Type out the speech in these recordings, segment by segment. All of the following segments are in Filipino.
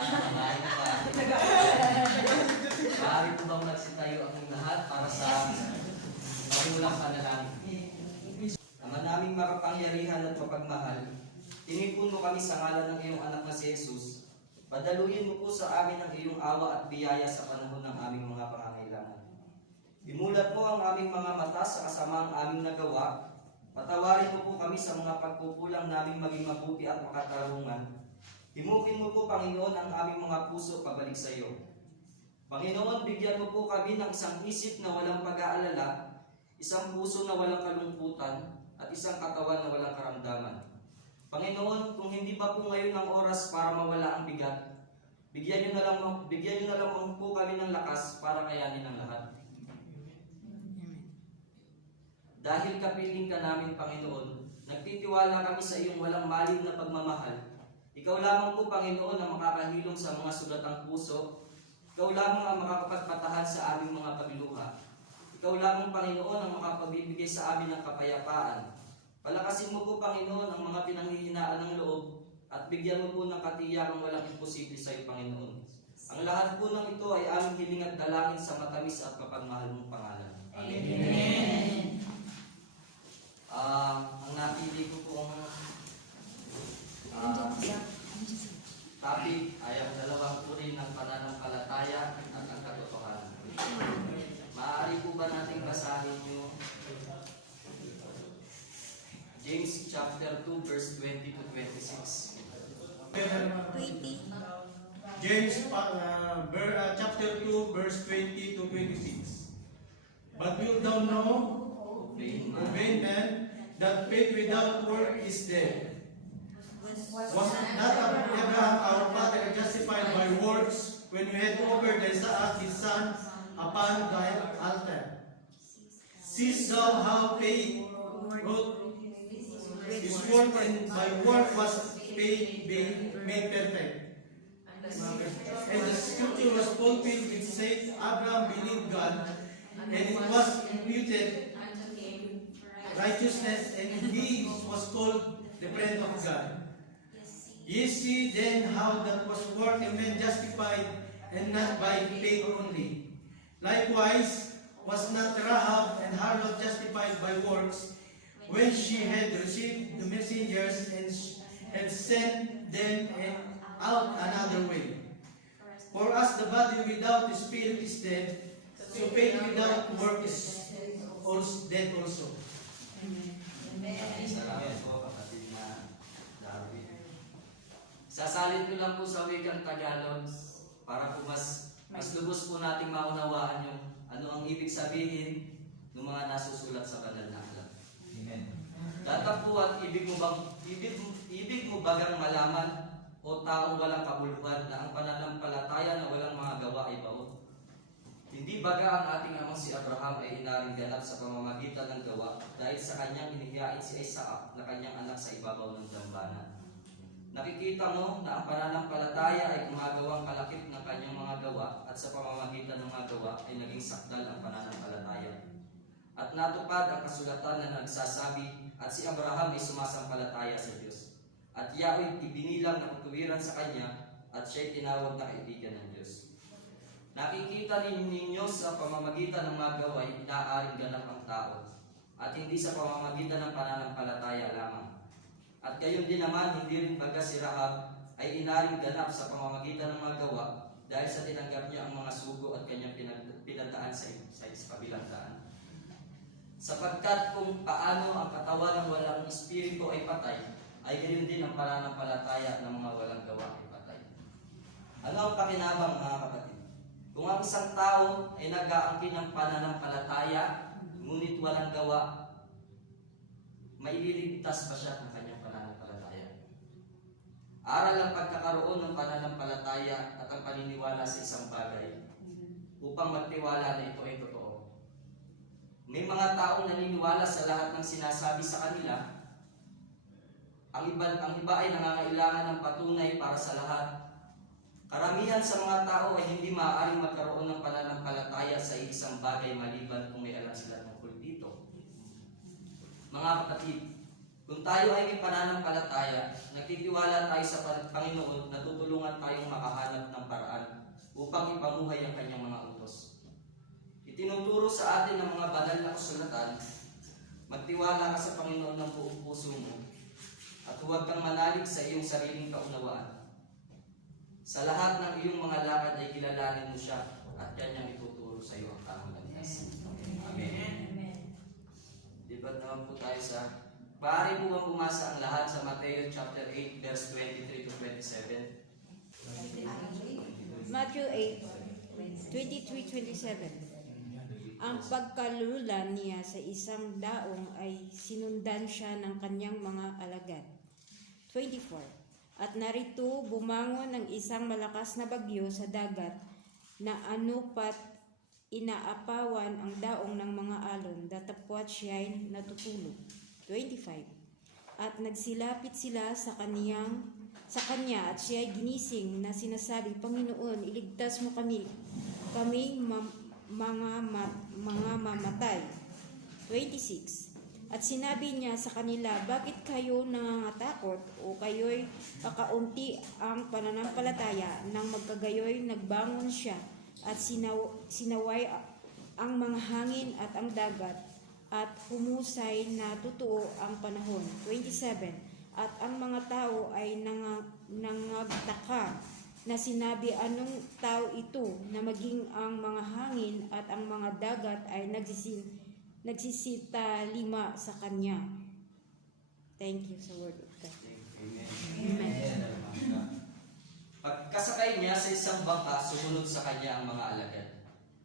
Maaari po ba? Maaari po bang magsitayo ang lahat para sa magulang panalangin? Ama naming makapangyarihan at mapagmahal, tinipon mo kami sa ngalan ng iyong anak na si Jesus. Padaluyin mo po sa amin ang iyong awa at biyaya sa panahon ng aming mga pangangailangan. Imulat mo ang aming mga mata sa kasamaang aming nagawa. Patawarin mo po kami sa mga pagkukulang naming maging mabuti at makatarungan. Himukin mo po, Panginoon, ang aming mga puso pabalik sa iyo. Panginoon, bigyan mo po kami ng isang isip na walang pag-aalala, isang puso na walang kalungkutan, at isang katawan na walang karamdaman. Panginoon, kung hindi pa po ngayon ang oras para mawala ang bigat, bigyan niyo na lang po kami ng lakas para kayanin ang lahat. Dahil kapiling ka namin, Panginoon, nagtitiwala kami sa iyong walang malib na pagmamahal. Ikaw lamang po, Panginoon, ang makakahilom sa mga sulatang puso. Ikaw lamang ang makakapagpatahan sa aming mga pagluha. Ikaw lamang, Panginoon, ang makapagbibigay sa amin ng kapayapaan. Palakasin mo po, Panginoon, ang mga pinanghihinaan ng loob at bigyan mo po ng katiyakang walang imposible sa iyo, Panginoon. Ang lahat po ng ito ay aming hiling at dalangin sa matamis at mapagmahal mong pangalan. Amen. Amen. Ang napili ko pong topic ay ang dalawang uri ng pananampalataya at ang katotohanan. Maaari po ba nating basahin yung James chapter 2 verse 20 to 26? 20. James chapter 2 verse 20 to 26. But wilt thou know, O vain man, that faith without work is dead? Was not Abraham our father justified by works when we had offered Isaac his son upon the altar? Seest thou how faith wrote his work, and by work was faith being made perfect? And the scripture was fulfilled which says, Abraham believed God, and it was imputed righteousness, and he was called the friend of God. Ye see then how that was work a man justified, and not by faith only. Likewise was not Rahab and harlot justified by works, when she had received the messengers and had sent them out another way. For as the body without the spirit is dead, so faith without work is also dead also. Salamat po, kapatid na Darwin. Sasalin ko lang po sa wikang Tagalog para po mas lubos po nating maunawaan yung ano ang ibig sabihin ng mga nasusulat sa banal na aklat. Amen. Tatagpuan, ibig mo bagang malaman o taong walang kabuluhan na ang pananampalataya na walang mga gawa ay baon? Hindi baga ang ating amang si Abraham ay inaring ganap sa pamamagitan ng gawa dahil sa kanyang inihiyain si Isaac na kanyang anak sa ibabaw ng dambana? Nakikita mo na ang pananampalataya ay gumagawang kalakip ng kanyang mga gawa at sa pamamagitan ng mga gawa ay naging sakdal ang pananampalataya. At natupad ang kasulatan na nagsasabi at si Abraham ay sumasampalataya sa Diyos. At Yahweh ibinilang na katuwiran sa kanya at siya'y tinawag na kaibigan ng Diyos. Nakikita ninyo sa pamamagitan ng mga gawa ay inaaring ganap ang tao at hindi sa pamamagitan ng pananampalataya lamang. At gayon din naman, hindi rin baga si Rahab ay inaring ganap sa pamamagitan ng mga gawa dahil sa tinanggap niya ang mga sugo at kanyang pinadaan sa kabilang daan. Sapagkat kung paano ang katawan ng walang espiritu ay patay, ay gayon din ang pananampalataya ng mga walang gawa ay patay. Ano ang pakinabang, mga kapatid? Kung ang isang tao ay nag-aangkin ng pananampalataya, ngunit walang gawa, maililigtas pa siya ng kanyang pananampalataya. Aral ang pagkakaroon ng pananampalataya at ang paniniwala sa isang bagay upang magtiwala na ito ay totoo. May mga taong naniniwala sa lahat ng sinasabi sa kanila. Ang iba ay nangangailangan ng patunay para sa lahat. Karamihan sa mga tao ay hindi maaaring magkaroon ng pananampalataya sa isang bagay maliban kung may alam sila tungkol dito. Mga kapatid, Kung tayo ay may pananampalataya, nagtitiwala tayo sa Panginoon, natutulungan tayong makahanap ng paraan upang ipamuhay ang kanyang mga utos. Itinuturo sa atin ng mga banal na kasulatan, magtiwala ka sa Panginoon ng buong puso mo at huwag kang manalig sa iyong sariling kaunawaan. Sa lahat ng iyong mga lakad ay kilalanin mo siya at kanyang ituturo sa iyo ang tamang landas. Amen. Libat naman po tayo sa Maaari po bang bumasa ang lahat sa Mateo chapter 8 verse 23 to 27? Matthew 8, 23-27. Ang pagkalula niya sa isang daong ay sinundan siya ng kanyang mga alagad. 24. At narito bumangon ng isang malakas na bagyo sa dagat na anupat inaapawan ang daong ng mga alon, datapwat siya'y natutulog. 25. At nagsilapit sila sa kanya at siya'y ginising na sinasabi, Panginoon, iligtas mo kami mga mamatay. 26. At sinabi niya sa kanila, bakit kayo nangangatakot o kayo'y kakaunti ang pananampalataya? Nang magkagayoy nagbangon siya at sinaway ang mga hangin at ang dagat at humusay na totoo ang panahon. 27. At ang mga tao ay nangagtaka na sinabi, anong tao ito na maging ang mga hangin at ang mga dagat ay nagsisitalima sa kanya. Thank you sa word of God. Amen. Pagkasakay niya sa isang bangka, sumunod sa kanya ang mga alagad.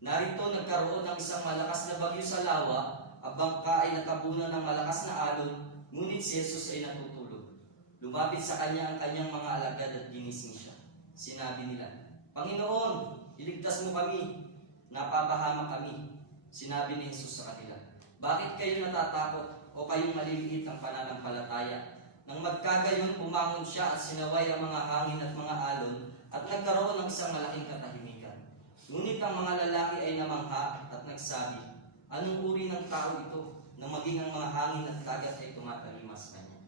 Narito nagkaroon ng isang malakas na bagyo sa lawa. Ang bangka ay natabunan ng malakas na alon, ngunit si Jesus ay natutulog. Lumapit sa kanya ang kanyang mga alagad at ginising siya. Sinabi nila, Panginoon, iligtas mo kami, napapahamak kami. Sinabi ni Jesus sa kanila, bakit kayo natatakot o kayong maliliit ang pananampalataya? Nang magkagayon, pumangon siya at sinaway ang mga hangin at mga alon at nagkaroon ng isang malaking katahimikan. Ngunit ang mga lalaki ay namangha at nagsabi, anong uri ng tao ito na maging ang mga hangin at dagat ay tumatalima sa kanya?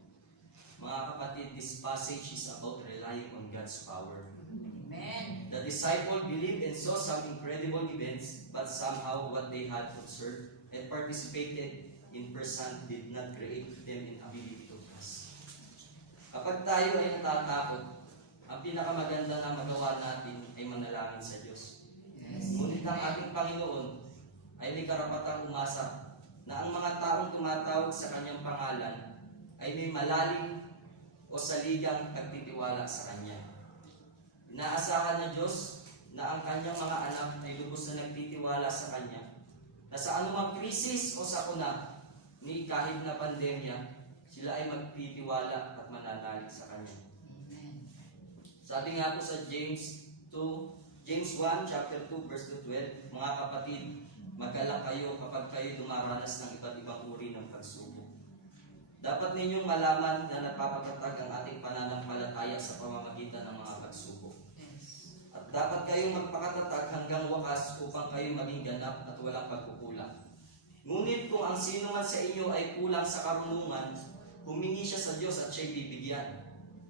Mga kapatid, this passage is about relying on God's power. Amen. The disciple believed and saw some incredible events, but somehow what they had observed and participated in person did not create them in ability to trust. Kapag tayo ay natatakot, ang pinakamaganda na magawa natin ay manalangin sa Diyos. Ngunit ang ating Panginoon ay may karapatang umasa na ang mga taong tumatawag sa kanyang pangalan ay may malalim o saligang pagtitiwala sa kanya. Inaasahan na Diyos na ang kanyang mga anak ay lubos na nagtitiwala sa kanya, na sa anumang krisis o sakuna ni kahit na pandemya, sila ay magtitiwala at mananalig sa kanya. Sabi nga po sa James 1 chapter 2 verse 12, mga kapatid, mag-alala kayo kapag kayo dumaranas ng iba't ibang uri ng pagsubok. Dapat ninyong malaman na napapatatag ang ating pananampalataya sa pamamagitan ng mga pagsubok. At dapat kayong magpakatatag hanggang wakas upang kayo maging ganap at walang pagkukulang. Ngunit kung ang sino man sa inyo ay kulang sa karunungan, humingi siya sa Diyos at siya'y bibigyan.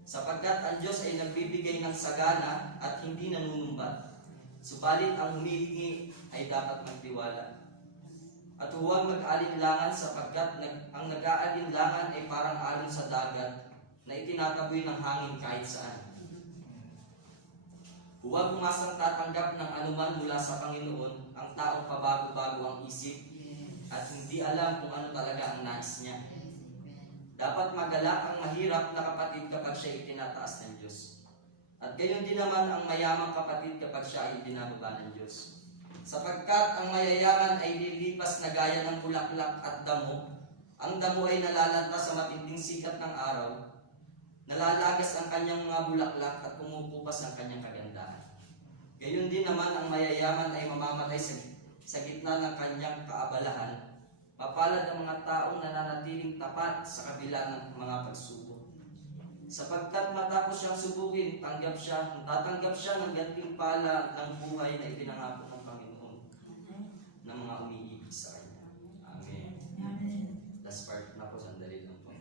Sapagkat ang Diyos ay nagbibigay ng sagana at hindi nanunumbat. Subalit ang humihingi ay dapat magtiwala. At huwag mag-alinlangan sapagkat ang nag-aalinlangan ay parang alon sa dagat na itinataboy ng hangin kahit saan. Huwag umasang tatanggap ng anuman mula sa Panginoon ang taong pabago-bago ang isip at hindi alam kung ano talaga ang nais niya. Dapat magalak ang mahirap na kapatid kapag siya itinataas ng Diyos. At gayon din naman ang mayamang kapatid kapag siya ay binababa ng Diyos. Sapagkat ang mayayaman ay lilipas na gaya ng bulaklak at damo. Ang damo ay nalalanta sa matinding sikat ng araw. Nalalagas ang kanyang mga bulaklak at pumupupas ang kanyang kagandahan. Gayon din naman ang mayayaman ay mamamatay sa gitna ng kanyang kaabalahan. Mapalad ang mga taong nananatiling tapat sa kabila ng mga pagsubok. Sapagkat matapos siyang subukin, tatanggap siya ng gantimpala ng buhay na ipinangako ng Panginoon ng mga umiibig sa Kanya. Amen. Last part na po, sandali lang po.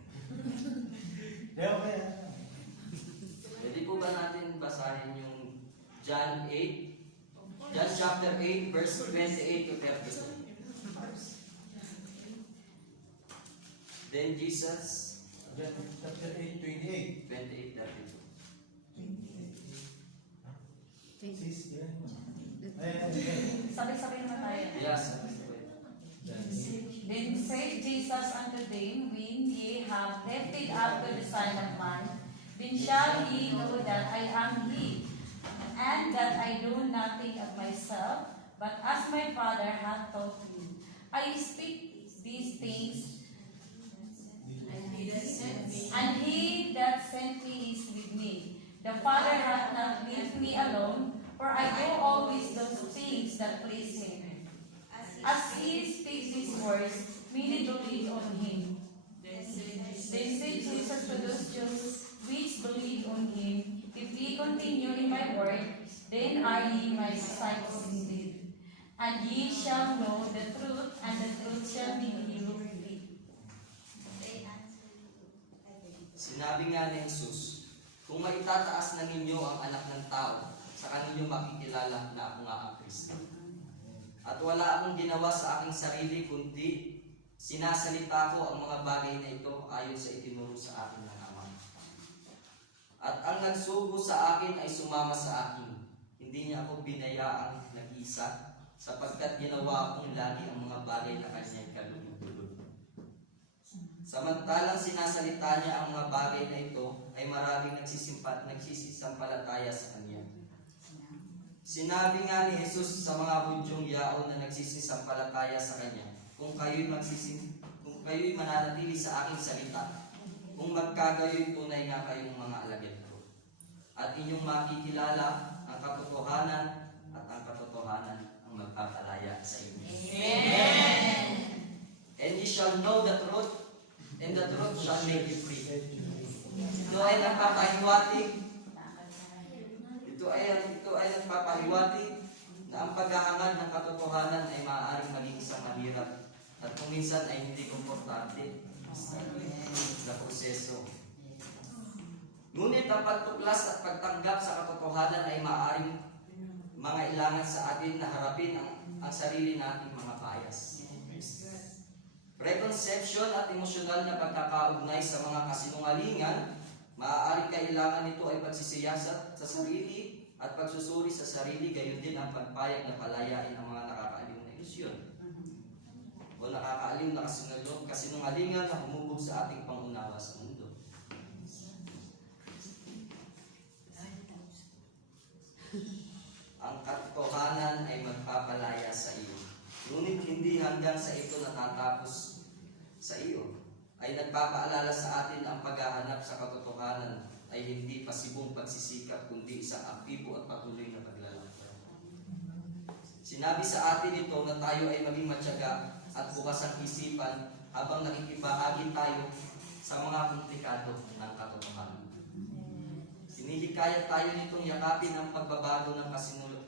Okay. Pwede po ba natin basahin yung John chapter 8, verse 28 to 32. Then Jesus, Chapter 8, 28. 28, 32. Sis, yan. Sabay-sabay naman tayo. Yes. Then said Jesus unto them, When ye have lifted up to the Son of Man, then shall ye know that I am He, and that I do nothing of myself, but as my Father hath taught me. I speak these things, and He that sent me is with me. The Father hath not left me alone, for I do always those things that please Him. As He speaks these words, many believed on Him. Then said Jesus to those Jews which believed on Him, If ye continue in my word, then are ye my disciples indeed. And ye shall know the truth, and the truth shall make you free. Sinabi nga ni Jesus, kung maitataas na ninyo ang anak ng tao, saka ninyo makikilala na ako nga ang Kristo. At wala akong ginawa sa aking sarili, kundi sinasalita ko ang mga bagay na ito ayon sa itinuro sa akin ng Ama. At ang nagsugo sa akin ay sumama sa akin. Hindi niya ako binayaang nag-isa, sapagkat ginawa kong lagi ang mga bagay na kanya'y kalulog-tulog. Samantalang sinasalita niya ang mga bagay na ito, ay maraming nagsisisampalataya sa kanya. Sinabi nga ni Jesus sa mga Hudyong yaon na nagsisisampalataya sa kanya, kung kayo'y mananatili sa aking salita, kung magkagayoy tunay nga kayong mga alagad ko. At inyong makikilala ang katotohanan, at ang katotohanan ang magpapalaya sa inyo. Amen. And ye shall know the truth, and the truth shall make you free. Ito ay nagpapahiwatig na ang paghahangad ng katotohanan ay maaaring maging isang mahirap at kung minsan ay hindi komportable na proseso. Ngunit ang pagtuklas at pagtanggap sa katotohanan ay maaaring mangailangan sa atin na harapin ang sarili nating mga bias. Preconception at emosyonal na pagkakaugnay sa mga kasinungalingan, maaaring kailangan nito ay pagsisiyasat sa sarili at pagsusuri sa sarili, gayon din ang pagpayag na palayain ang mga nakakaaliw na ilusyon o nakakaaliw na kasinungalingan na humubog sa ating pangunawa sa mundo. Ang katotohanan ay magpapalaya sa iyo, ngunit hindi hanggang sa ito natatapos sa iyo. Ay nagpapaalala sa atin na ang paghahanap sa katotohanan ay hindi pasibong pagsisikap, kundi isang aktibo at patuloy na paglalakbay. Sinabi sa atin ito na tayo ay maging matyaga at bukas ang isipan habang nakikibahagi tayo sa mga komplikado ng katotohanan. Sinihikayat tayo nitong yakapin ang pagbabago ng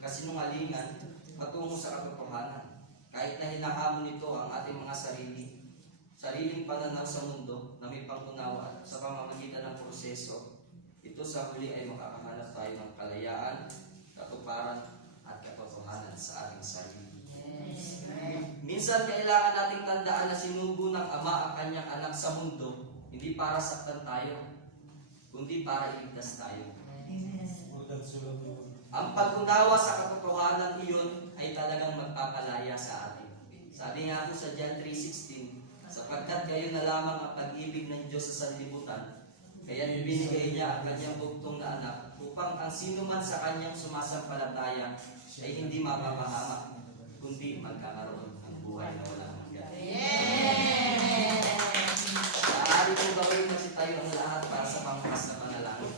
kasinungalingan patungo sa katotohanan. Kahit na hinahamon nito ang ating mga sariling pananaw sa mundo na may pangunawa sa pamamagitan ng proseso, ito sa huli ay makakahanap tayo ng kalayaan, katuparan, at katotohanan sa ating sarili. Yes. Minsan kailangan nating tandaan na sinugo ng Ama ang kanyang anak sa mundo, hindi para saktan tayo, kundi para iligtas tayo. Ang pag-unawa sa katotohanan iyon ay talagang magpapalaya sa atin. Sabi nga ito sa John 3:16, sapagkat kayo na lamang ang pag-ibig ng Diyos sa sanlibutan, kaya ibinigay niya ang kanyang bugtong na anak upang ang sino man sa kanyang sumasampalataya ay hindi mapapahamak, kundi magkakaroon ng buhay na walang hanggan. Maaari kong gawin kasi tayo ang lahat para sa pangkas na panalangin.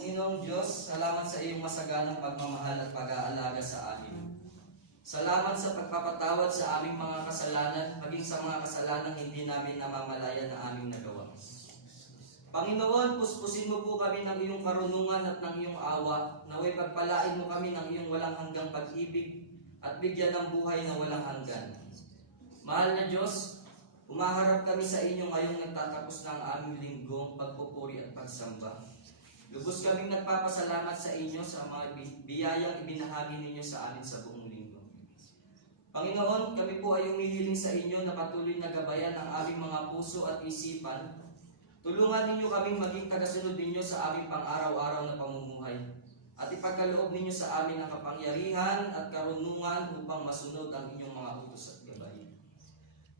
Panginoong Diyos, salamat sa iyong masaganang pagmamahal at pag-aalaga sa amin. Salamat sa pagpapatawad sa aming mga kasalanan, maging sa mga kasalanang hindi namin namamalayan na aming nagawa. Panginoon, puspusin mo po kami ng iyong karunungan at ng iyong awa, naway pagpalain mo kami ng iyong walang hanggang pag-ibig at bigyan ng buhay na walang hanggan. Mahal na Diyos, umaharap kami sa inyo ngayong nagtatapos na ang aming linggong pagpupuri at pagsamba. Lubos kaming nagpapasalamat sa inyo sa mga biyayang ibinahagi ninyo sa amin sa buong linggo. Panginoon, kami po ay umihiling sa inyo na patuloy na gabayan ang aming mga puso at isipan. Tulungan ninyo kaming maging tagasunod ninyo sa aming pang-araw-araw na pamumuhay at ipagkaloob ninyo sa amin ang kapangyarihan at karunungan upang masunod ang inyong mga utos at gabay.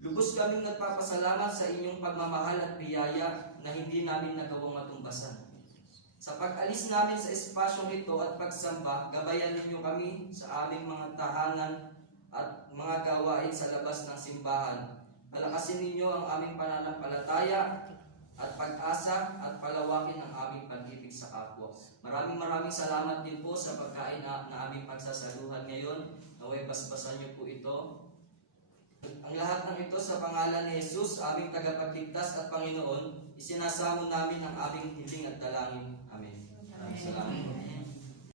Lubos kaming nagpapasalamat sa inyong pagmamahal at biyaya na hindi namin nagawang matumbasan. Sa pag-alis namin sa espasyong ito at pagsamba, gabayan ninyo kami sa aming mga tahanan at mga gawain sa labas ng simbahan. Palakasin ninyo ang aming pananampalataya at pag-asa at palawakin ang aming pag-ibig sa kapwa. Maraming salamat din po sa pagkain na aming pagsasaluhan ngayon. Naway basbasan niyo po ito. Ang lahat ng ito sa pangalan ni Jesus, aming tagapagligtas at Panginoon, isinasamo namin ang aming hiling at dalangin. Amen. Salamat.